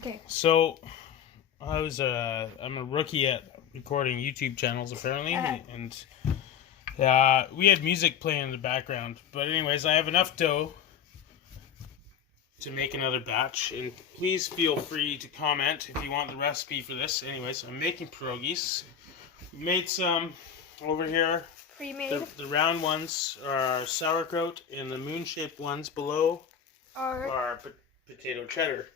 Okay. So, I'm a rookie at recording YouTube channels apparently, and we had music playing in the background. But anyways, I have enough dough to make another batch, and please feel free to comment if you want the recipe for this. Anyways, I'm making pierogies. Made some over here. Pre-made The round ones are sauerkraut, and the moon-shaped ones below are potato cheddar.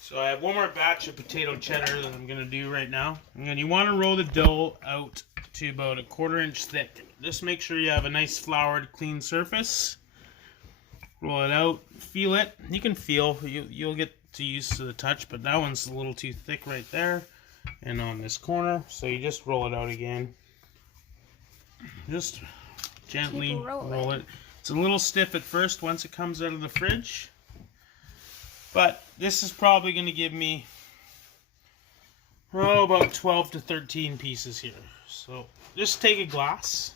So I have one more batch of potato cheddar that I'm going to do right now. And you want to roll the dough out to about 1/4 inch thick. Just make sure you have a nice floured, clean surface. Roll it out, feel it. You can feel, you'll get used to the touch, but that one's a little too thick right there and on this corner. So you just roll it out again. Just gently roll it. It's a little stiff at first once it comes out of the fridge. But this is probably going to give me about 12 to 13 pieces here. So just take a glass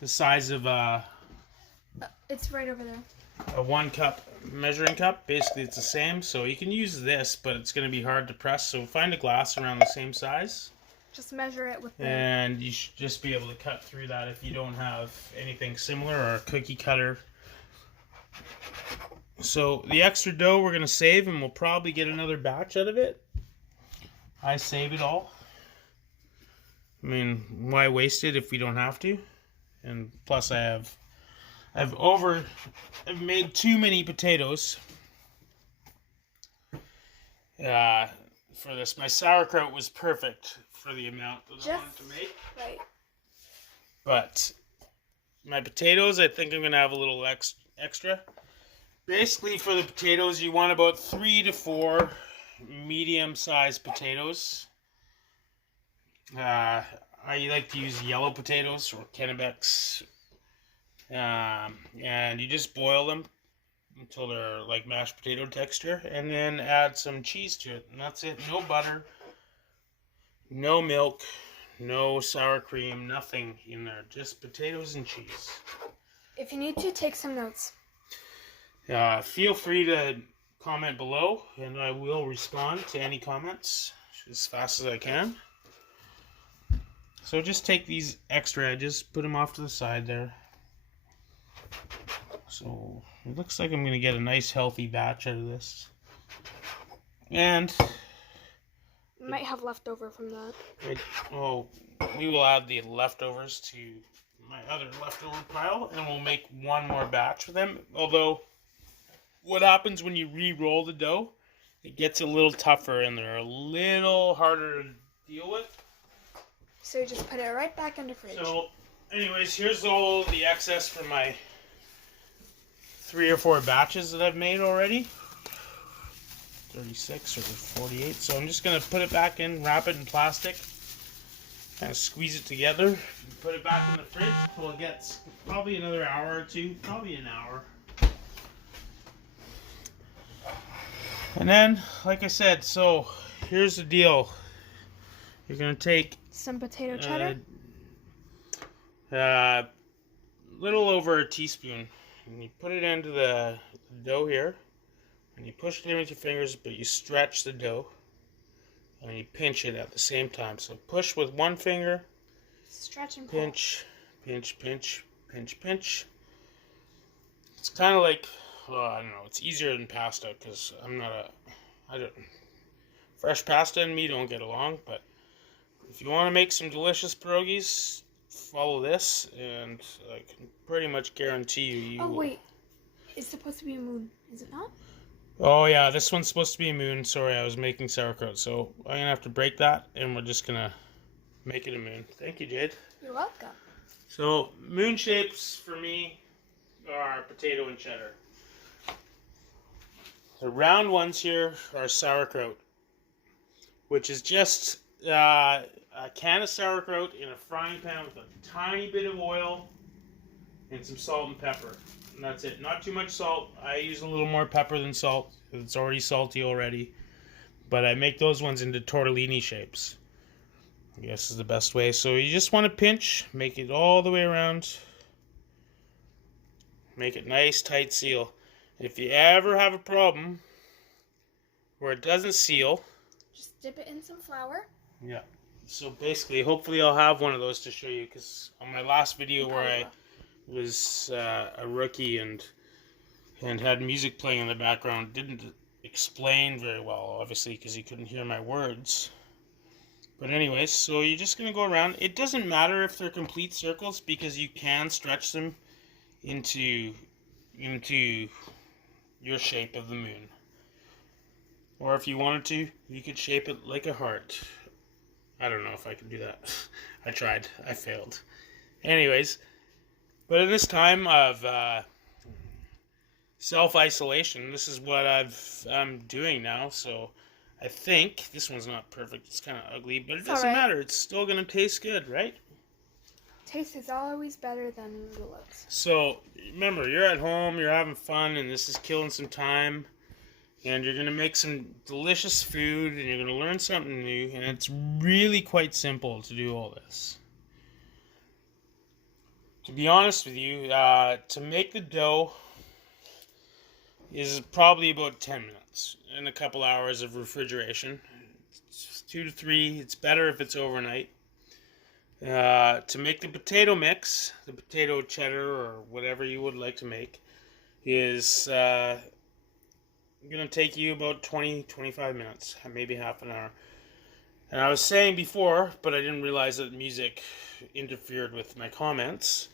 the size of it's right over there. A 1 cup measuring cup. Basically it's the same, so you can use this, but it's going to be hard to press, so find a glass around the same size. Just measure it with and you should just be able to cut through that if you don't have anything similar or a cookie cutter. So the extra dough we're going to save, and we'll probably get another batch out of it. I save it all. I mean, why waste it if we don't have to? And plus I've made too many potatoes for this. My sauerkraut was perfect for the amount that I wanted to make. Right. But my potatoes, I think I'm going to have a little extra. Basically, for the potatoes, you want about 3 to 4 medium-sized potatoes. I like to use yellow potatoes or Kennebecs. And you just boil them until they're like mashed potato texture, and then add some cheese to it, and that's it. No butter, no milk, no sour cream, nothing in there, just potatoes and cheese. If you need to, take some notes. Feel free to comment below, and I will respond to any comments as fast as I can. So just take these extra edges, put them off to the side there. So it looks like I'm going to get a nice healthy batch out of this. And you might have leftover from that. We will add the leftovers to my other leftover pile, and we'll make one more batch with them. Although, what happens when you re-roll the dough, it gets a little tougher and they're a little harder to deal with. So you just put it right back in the fridge. So, anyways, here's all the excess from my 3 or 4 batches that I've made already. 36 or 48. So I'm just going to put it back in, wrap it in plastic, kind of squeeze it together, put it back in the fridge until it gets probably another hour or two, probably an hour. And then, like I said, so here's the deal. You're going to take some potato cheddar. Little over a teaspoon. And you put it into the dough here. And you push it in with your fingers, but you stretch the dough. And you pinch it at the same time. So push with one finger. Stretch and pull. Pinch, pinch, pinch, pinch, pinch. It's kind of like, I don't know, it's easier than pasta because fresh pasta and me don't get along, but if you want to make some delicious pierogies, follow this, and I can pretty much guarantee you will. Wait. It's supposed to be a moon, is it not? Oh, yeah, this one's supposed to be a moon. Sorry, I was making sauerkraut, so I'm going to have to break that, and we're just going to make it a moon. Thank you, Jade. You're welcome. So, moon shapes for me are potato and cheddar. The round ones here are sauerkraut, which is just a can of sauerkraut in a frying pan with a tiny bit of oil and some salt and pepper. And that's it. Not too much salt. I use a little more pepper than salt because it's already salty already. But I make those ones into tortellini shapes, I guess is the best way. So you just want to pinch, make it all the way around. Make it nice, tight seal. If you ever have a problem where it doesn't seal. Just dip it in some flour. Yeah. So basically, hopefully I'll have one of those to show you, because on my last video where I was a rookie and had music playing in the background, didn't explain very well, obviously, because you couldn't hear my words. But anyways, so you're just going to go around. It doesn't matter if they're complete circles, because you can stretch them into your shape of the moon. Or if you wanted to, you could shape it like a heart. I don't know if I can do that. I tried. I failed. Anyways, but in this time of self-isolation, this is what I'm doing now. So I think this one's not perfect. It's kind of ugly, but it doesn't matter. It's still going to taste good, right? Taste is always better than the looks. So remember, you're at home, you're having fun, and this is killing some time. And you're going to make some delicious food, and you're going to learn something new. And it's really quite simple to do all this. To be honest with you, to make the dough is probably about 10 minutes and a couple hours of refrigeration. It's 2 to 3. It's better if it's overnight. To make the potato mix, the potato cheddar or whatever you would like to make, is going to take you about 20-25 minutes, maybe half an hour. And I was saying before, but I didn't realize that music interfered with my comments.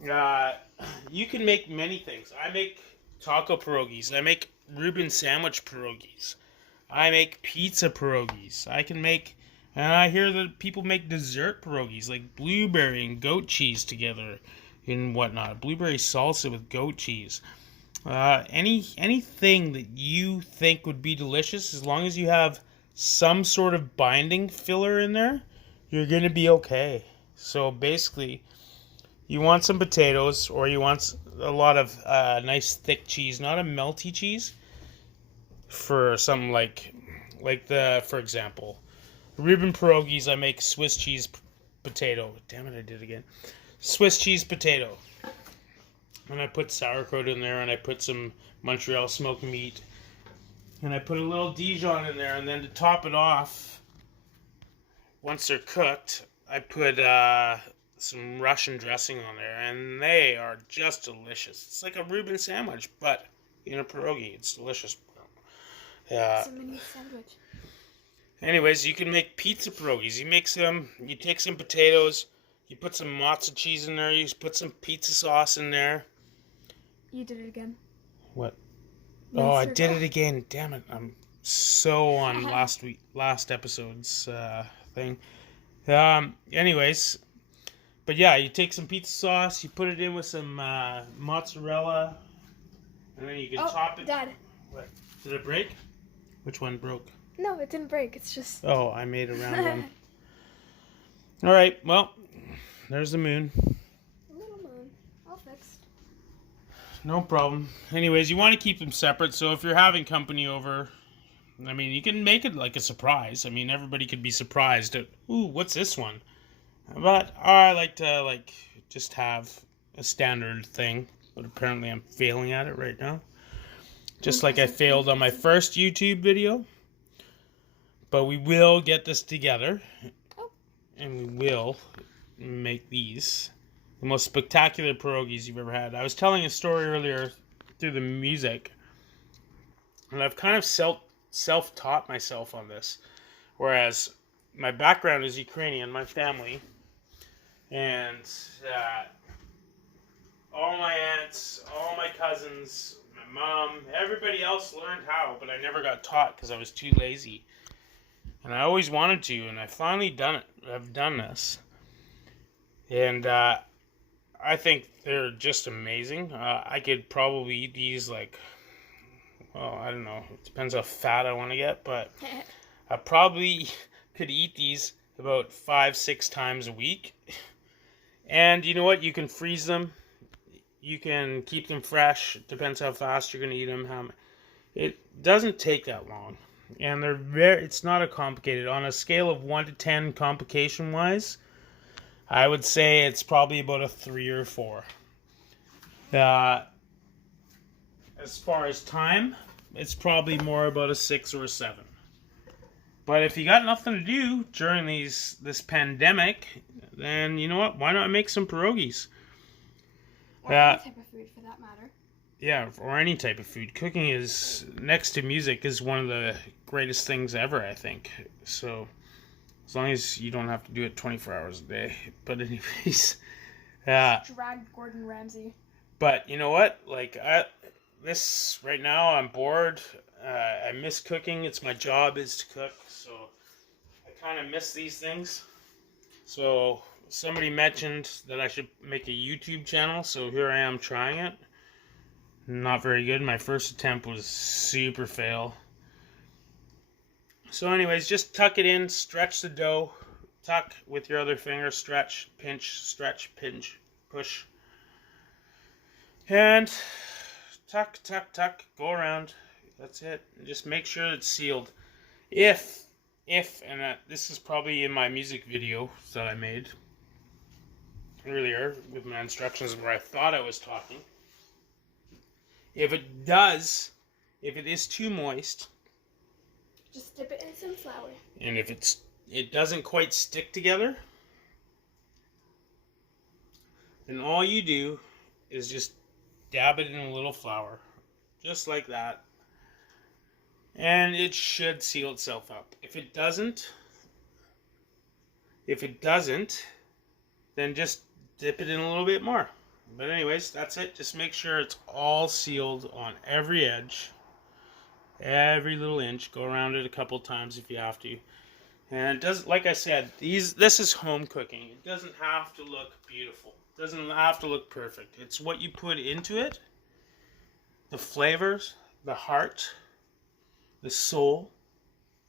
You can make many things. I make taco pierogies. I make Reuben sandwich pierogies. I make pizza pierogies. And I hear that people make dessert pierogies, like blueberry and goat cheese together and whatnot. Blueberry salsa with goat cheese. Anything that you think would be delicious, as long as you have some sort of binding filler in there, you're going to be okay. So basically, you want some potatoes, or you want a lot of nice thick cheese, not a melty cheese, for something like for example, Reuben pierogies, I make Swiss cheese potato. Damn it, I did it again. Swiss cheese potato. And I put sauerkraut in there, and I put some Montreal smoked meat, and I put a little Dijon in there, and then to top it off, once they're cooked, I put some Russian dressing on there, and they are just delicious. It's like a Reuben sandwich, but in a pierogi. It's delicious. It's a mini sandwich. Anyways, you can make pizza pierogies. You take some potatoes, you put some mozza cheese in there, you put some pizza sauce in there. You did it again. What? Oh, I did it again. Damn it. I'm so on last episode's thing. Anyways, but yeah, you take some pizza sauce, you put it in with some mozzarella, and then you can top it. Dad. What? Did it break? Which one broke? No, it didn't break. It's just... Oh, I made a round one. All right, well, there's the moon. Little moon. All fixed. No problem. Anyways, you want to keep them separate, so if you're having company over, I mean, you can make it like a surprise. I mean, everybody could be surprised at, ooh, what's this one? But I like to, just have a standard thing, but apparently I'm failing at it right now. Just like I failed on my first YouTube video. But we will get this together, and we will make these the most spectacular pierogies you've ever had. I was telling a story earlier through the music, and I've kind of self-taught myself on this, whereas my background is Ukrainian, my family, and all my aunts, all my cousins, my mom, everybody else learned how, but I never got taught because I was too lazy. And I always wanted to, and I finally done it. I've done this. And I think they're just amazing. I could probably eat these I don't know. It depends how fat I want to get, but I probably could eat these about 5-6 times a week. And you know what? You can freeze them. You can keep them fresh. It depends how fast you're going to eat them. It doesn't take that long. And it's not a complicated, on a scale of 1 to 10 complication wise, I would say it's probably about a 3 or 4. As far as time, it's probably more about a 6 or a 7. But if you got nothing to do during this pandemic, then you know what? Why not make some pierogies? Or any type of food, for that matter. Yeah, or any type of food. Cooking is, next to music, is one of the greatest things ever, I think. So, as long as you don't have to do it 24 hours a day. But anyways, drag Gordon Ramsay. But you know what? Like, right now, I'm bored. I miss cooking. It's my job is to cook. So, I kind of miss these things. So, somebody mentioned that I should make a YouTube channel. So, here I am trying it. Not very good. My first attempt was super fail. So anyways, just tuck it in, stretch the dough, tuck with your other finger, stretch, pinch, push. And tuck, go around. That's it. Just make sure it's sealed. If and this is probably in my music video that I made earlier with my instructions where I thought I was talking. If it is too moist, just dip it in some flour. And if it doesn't quite stick together, then all you do is just dab it in a little flour, just like that. And it should seal itself up. If it doesn't, then just dip it in a little bit more. But anyways, that's it. Just make sure it's all sealed on every edge. Every little inch. Go around it a couple times if you have to. And it does, like I said, this is home cooking. It doesn't have to look beautiful. It doesn't have to look perfect. It's what you put into it. The flavors, the heart, the soul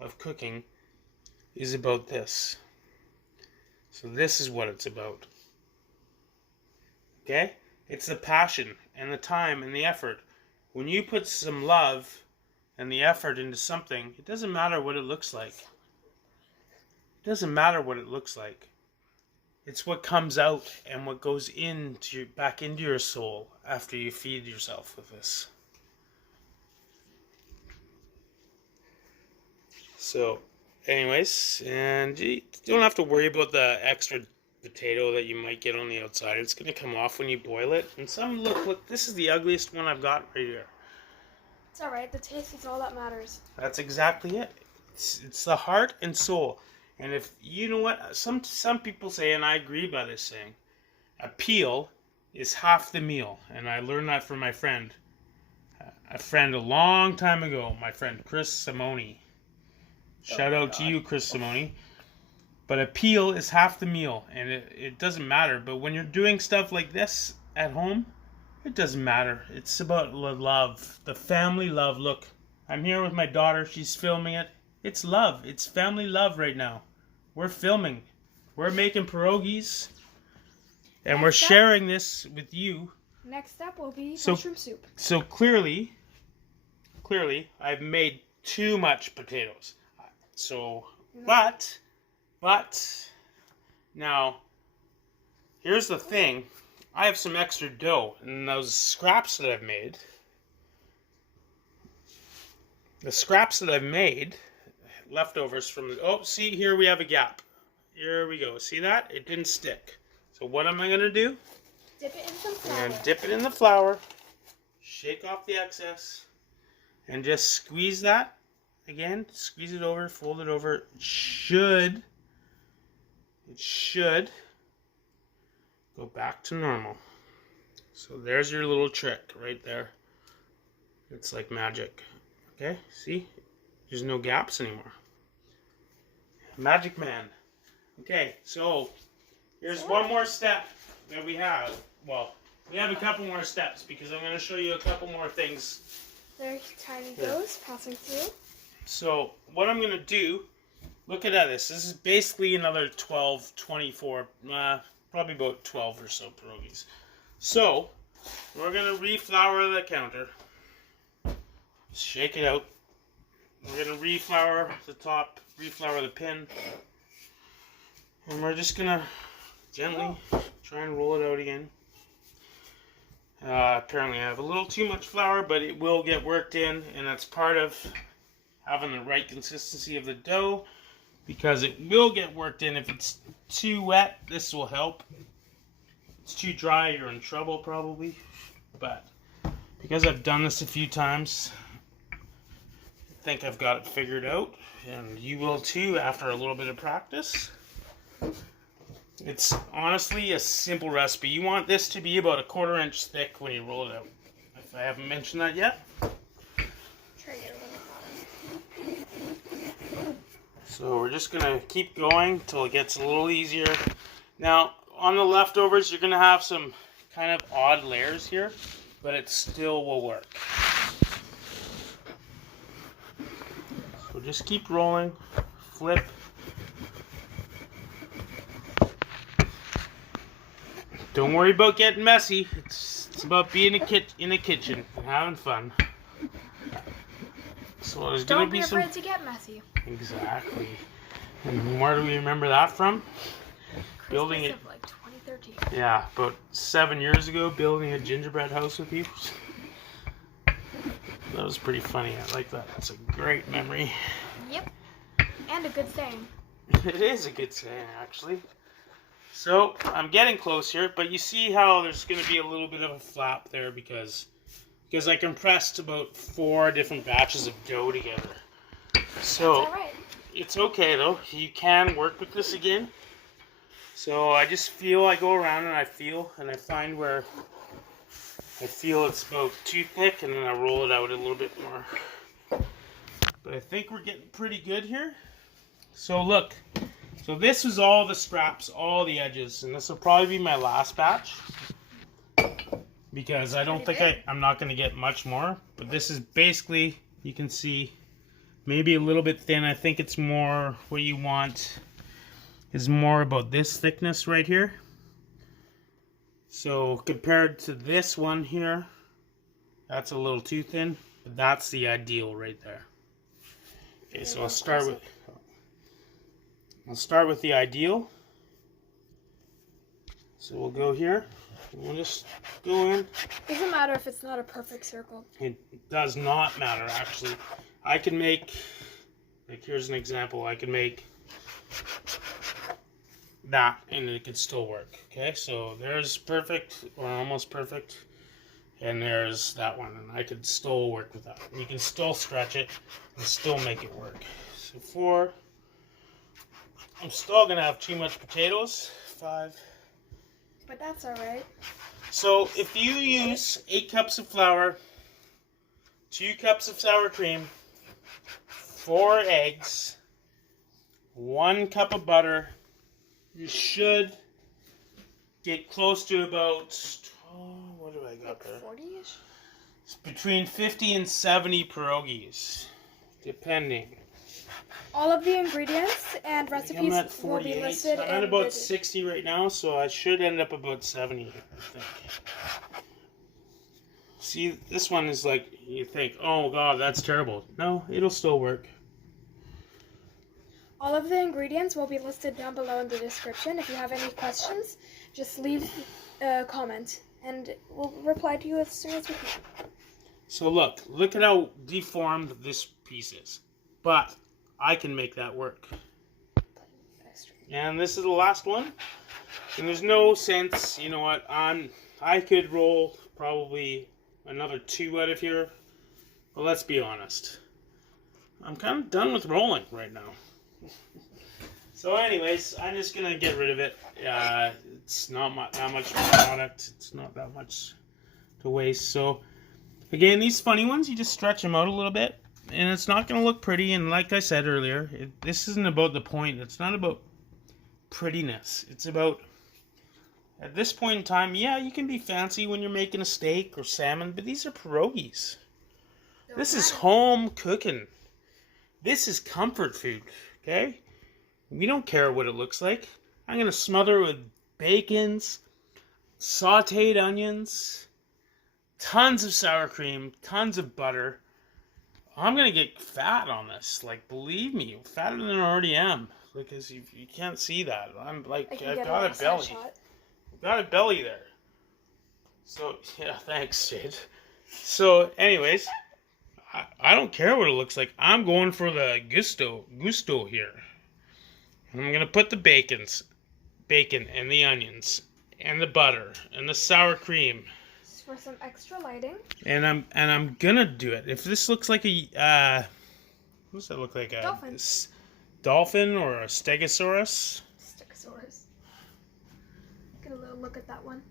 of cooking is about this. So this is what it's about. Okay? It's the passion and the time and the effort. When you put some love and the effort into something, it doesn't matter what it looks like. It doesn't matter what it looks like. It's what comes out and what goes back into your soul after you feed yourself with this. So, anyways, and you don't have to worry about the extra potato that you might get on the outside. It's going to come off when you boil it. And look, this is the ugliest one I've got right here. It's alright, the taste is all that matters. That's exactly it. It's the heart and soul. And if, you know what, some people say, and I agree by this saying, a peel is half the meal. And I learned that from my friend. A long time ago, my friend Chris Simone. Shout out to you, Chris Simone. But a peel is half the meal, and it doesn't matter. But when you're doing stuff like this at home, it doesn't matter. It's about love, the family love. Look, I'm here with my daughter. She's filming it. It's love. It's family love right now. We're filming. We're making pierogies, and we're sharing this with you. Next up will be mushroom soup. So clearly, I've made too much potatoes. So, but now, here's the thing. I have some extra dough, and those scraps that I've made, leftovers from see, here we have a gap. Here we go. See that? It didn't stick. So what am I going to do? Dip it in some flour. I'm going to dip it in the flour, shake off the excess, and just squeeze that. Again, squeeze it over, fold it over. It should go back to normal. So there's your little trick right there. It's like magic. Okay, see? There's no gaps anymore. Magic man. Okay, so here's one more step that we have. Well, we have a couple more steps because I'm going to show you a couple more things. There tiny doughs passing through. So what I'm going to do, look at this. This is basically another 12, 24, probably about 12 or so pierogies. So we're going to reflour the counter. Shake it out. We're going to reflour the top, reflour the pin. And we're just going to gently try and roll it out again. Apparently I have a little too much flour, but it will get worked in, and that's part of having the right consistency of the dough, because it will get worked in. If it's too wet, this will help. If it's too dry, you're in trouble probably. But because I've done this a few times, I think I've got it figured out, and you will too after a little bit of practice. It's honestly a simple recipe. You want this to be about 1/4 inch thick when you roll it out. If I haven't mentioned that yet. Try to get a little bottom. So we're just going to keep going until it gets a little easier. Now, on the leftovers, you're going to have some kind of odd layers here, but it still will work. So just keep rolling, flip. Don't worry about getting messy. It's about being in a kitchen and having fun. So there's going to be some... Don't be afraid to get messy. Exactly. And where do we remember that from? Christmas Building it. Of like 2013. Yeah, about 7 years ago, building a gingerbread house with you. That was pretty funny. I like that. That's a great memory. Yep. And a good saying. It is a good saying, actually. So, I'm getting close here, but you see how there's going to be a little bit of a flap there because I compressed about 4 different batches of dough together. So, That's all right. It's okay though. You can work with this again. So I just feel, I go around and I find where I feel it's about too thick, and then I roll it out a little bit more. But I think we're getting pretty good here. So look. So this was all the scraps, all the edges, and this will probably be my last batch because I don't think I'm not going to get much more. But this is basically, you can see, maybe a little bit thin. I think it's more what you want is more about this thickness right here. So compared to this one here, that's a little too thin. But that's the ideal right there. Okay, so I'll start with the ideal. So we'll go here. We'll just go in. Doesn't matter if it's not a perfect circle. It does not matter, actually. I can make, like, here's an example. I can make that, and it could still work. Okay, so there's perfect, or almost perfect. And there's that one, and I could still work with that. You can still stretch it and still make it work. So 4. I'm still going to have too much potatoes. 5. But that's alright. So if you use 8 cups of flour, 2 cups of sour cream, 4 eggs, 1 cup of butter, you should get close to about, what do I got there? 40-ish? It's between 50 and 70 pierogies, depending. All of the ingredients and recipes I'm at will be 48. listed. I'm at about 60 right now, so I should end up about 70, I think. See, this one is like, you think, oh god, that's terrible. No, it'll still work. All of the ingredients will be listed down below in the description. If you have any questions, just leave a comment, and we'll reply to you as soon as we can. So look at how deformed this piece is. But I can make that work. And this is the last one. And there's no sense, you know what, I could roll probably another 2 out of here. But let's be honest. I'm kind of done with rolling right now. So anyways, I'm just going to get rid of it. It's not that much product. It's not that much to waste. So again, these funny ones, you just stretch them out a little bit. And it's not going to look pretty. And like I said earlier, this isn't about the point. It's not about prettiness. It's about, at this point in time, yeah, you can be fancy when you're making a steak or salmon, but these are pierogies. This is home cooking. This is comfort food, okay? We don't care what it looks like. I'm going to smother it with bacons, sauteed onions, tons of sour cream, tons of butter. I'm going to get fat on this. Like, believe me, fatter than I already am. Because you can't see that. I'm like, I've got a belly. I've got a belly there. So, yeah, thanks, Jade. So, anyways, I don't care what it looks like. I'm going for the gusto here. I'm going to put the bacon and the onions and the butter and the sour cream. Just for some extra lighting. And I'm going to do it. If this looks like a what does that look like? A dolphin or a stegosaurus? Stegosaurus. Get a little look at that one.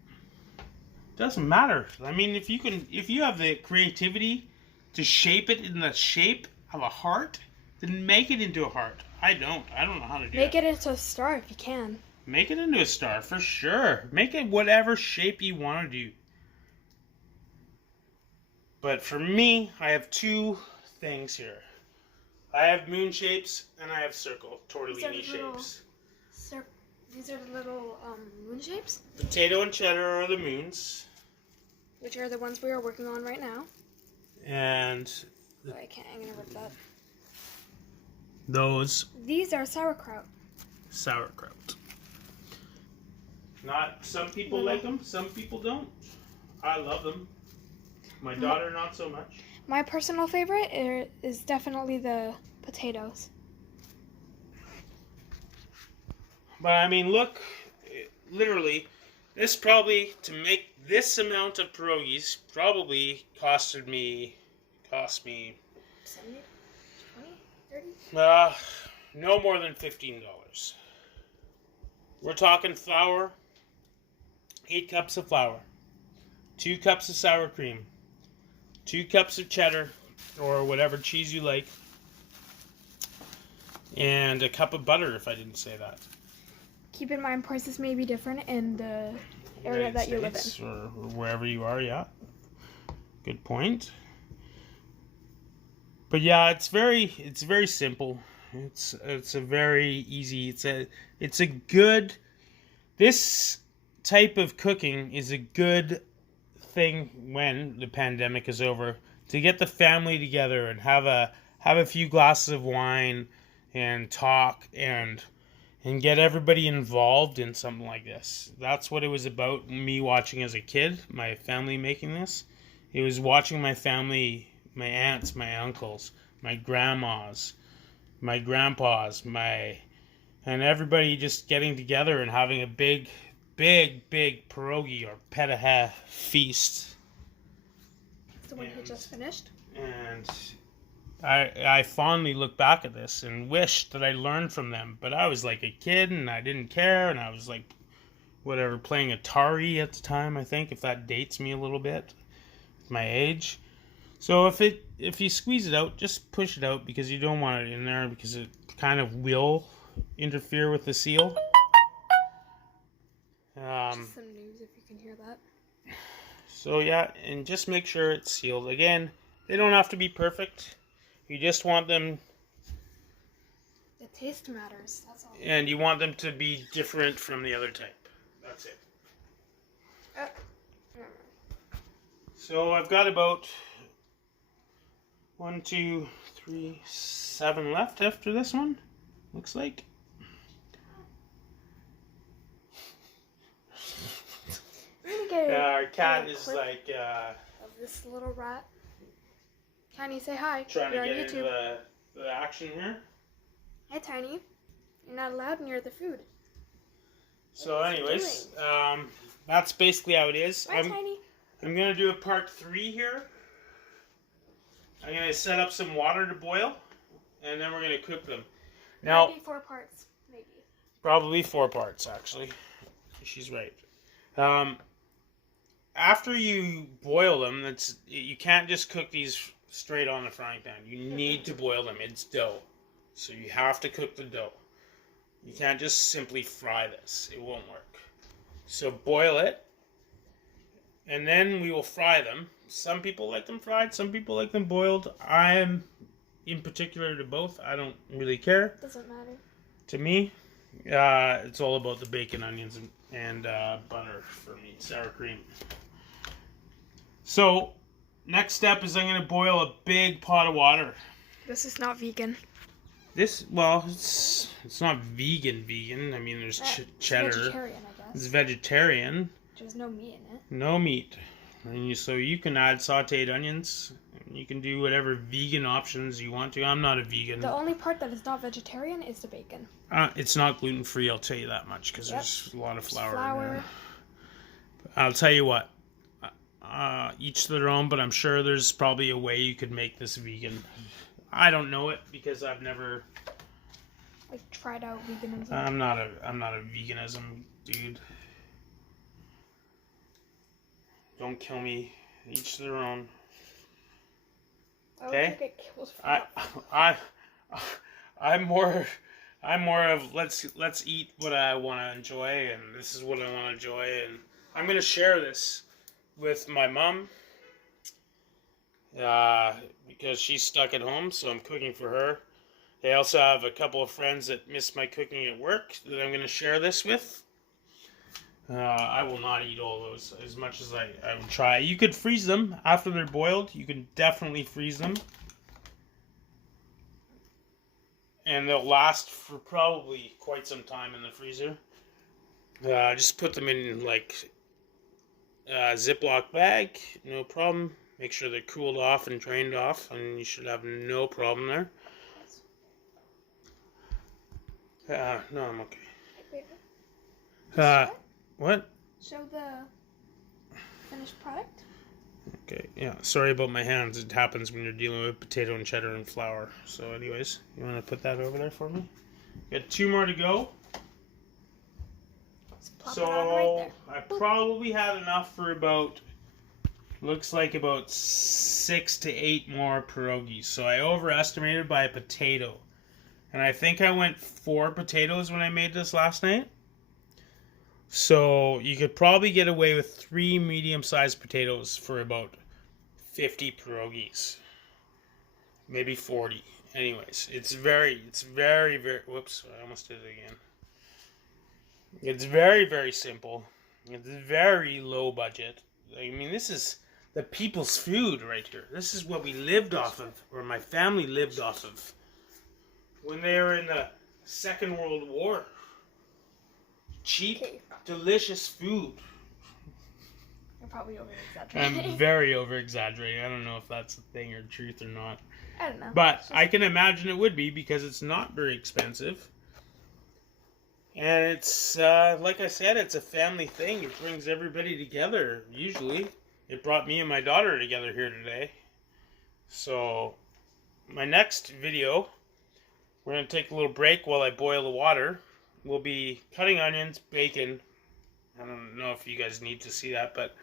Doesn't matter. I mean, if you have the creativity to shape it in the shape of a heart, then make it into a heart. I don't know how to do it. Make it into a star if you can. Make it into a star for sure. Make it whatever shape you want to do. But for me, I have two things here. I have moon shapes and I have circle tortellini shapes. These are the little moon shapes? Potato and cheddar are the moons. Which are the ones we are working on right now. And I'm gonna rip that. These are sauerkraut. Sauerkraut. Some people like them, some people don't. I love them. My daughter not so much. My personal favorite is definitely the potatoes. But I mean, look, literally, this probably, to make this amount of pierogies, probably cost me 70, 20, 30? No more than $15. We're talking flour, 8 cups of flour, 2 cups of sour cream, 2 cups of cheddar, or whatever cheese you like, and a cup of butter, if I didn't say that. Keep in mind, prices may be different in the area that you live in. Or wherever you are, yeah. Good point. But yeah, it's very simple. It's a very easy. It's a good. This type of cooking is a good thing when the pandemic is over, to get the family together and have a few glasses of wine and talk and get everybody involved in something like this. That's what it was about, me watching as a kid, my family making this. It was watching my family, my aunts, my uncles, my grandmas, my grandpas, and everybody just getting together and having a big pierogi or petahe feast. It's the one you just finished. And I fondly look back at this and wish that I learned from them. But I was like a kid and I didn't care, and I was like, whatever, playing Atari at the time, I think, if that dates me a little bit, my age. So if you squeeze it out, just push it out, because you don't want it in there, because it kind of will interfere with the seal. Just some news if you can hear that. So yeah, and just make sure it's sealed. Again, they don't have to be perfect. You just want them... The taste matters, that's all. And you want them to be different from the other type. That's it. So I've got about 1, 2, 3, 7 left after this one, looks like. Our cat is like... of this little rat. Tiny, say hi. Trying You're to on get YouTube. into the action here. Hi, Tiny. You're not allowed near the food. So anyways, that's basically how it is. Hi, Tiny. I'm going to do a part 3 here. I'm going to set up some water to boil, and then we're going to cook them. Now, Maybe 4 parts, maybe. Probably 4 parts, actually. She's right. After you boil them, you can't just cook these straight on the frying pan. You need to boil them. It's dough. So you have to cook the dough. You can't just simply fry this. It won't work. So boil it, and then we will fry them. Some people like them fried, some people like them boiled. I'm in particular to both. I don't really care. Doesn't matter. To me, it's all about the bacon, onions, and butter for me, sour cream. So, next step is I'm going to boil a big pot of water. This is not vegan. It's not vegan. I mean, there's cheddar. It's vegetarian, I guess. It's vegetarian. There's no meat in it. No meat. And so you can add sauteed onions. You can do whatever vegan options you want to. I'm not a vegan. The only part that is not vegetarian is the bacon. It's not gluten-free, I'll tell you that much, because Yep. there's a lot of flour. Flour. In there. I'll tell you what. Each their own, but I'm sure there's probably a way you could make this vegan. I don't know it because I've never Tried out veganism. I'm not a veganism dude. Don't kill me. Each their own. Okay. I'm more of let's eat what I want to enjoy, and this is what I want to enjoy, and I'm gonna share this with my mom because she's stuck at home, so I'm cooking for her. I also have a couple of friends that miss my cooking at work that I'm going to share this with. I will not eat all those as much as I would try. You could freeze them after they're boiled. You can definitely freeze them. And they'll last for probably quite some time in the freezer. Just put them in a Ziploc bag. No problem. Make sure they're cooled off and drained off, and you should have no problem there. No, I'm okay. What? Show the finished product. Okay, yeah. Sorry about my hands. It happens when you're dealing with potato and cheddar and flour. So anyways, you want to put that over there for me? Got 2 more to go. So right I probably had enough for looks like about 6 to 8 more pierogies. So I overestimated by a potato. And I think I went 4 potatoes when I made this last night. So you could probably get away with 3 medium-sized potatoes for about 50 pierogies. Maybe 40. Anyways, it's very, whoops, I almost did it again. It's very, very simple. It's very low budget. I mean, this is the people's food right here. This is what we lived off of, or my family lived off of. When they were in the Second World War. Cheap, delicious food. You're probably over-exaggerating. I'm very over-exaggerating. I don't know if that's a thing or truth or not. I don't know. But I can imagine it would be because it's not very expensive. And it's, like I said, it's a family thing. It brings everybody together, usually. It brought me and my daughter together here today. So, my next video... We're going to take a little break while I boil the water. We'll be cutting onions, bacon. I don't know if you guys need to see that, but...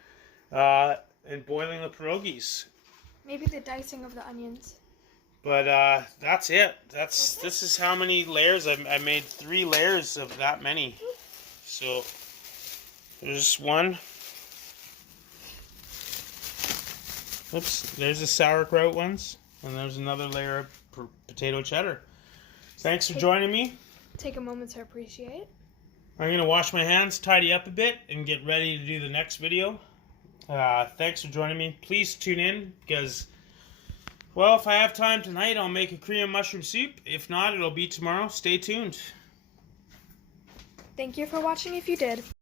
and boiling the pierogies. Maybe the dicing of the onions. But, that's it. This is how many layers. I made 3 layers of that many. So, there's one. Oops, there's the sauerkraut ones. And there's another layer of potato cheddar. Thanks for joining me. Take a moment to appreciate. I'm going to wash my hands, tidy up a bit, and get ready to do the next video. Thanks for joining me. Please tune in, because, well, if I have time tonight, I'll make a cream of mushroom soup. If not, it'll be tomorrow. Stay tuned. Thank you for watching if you did.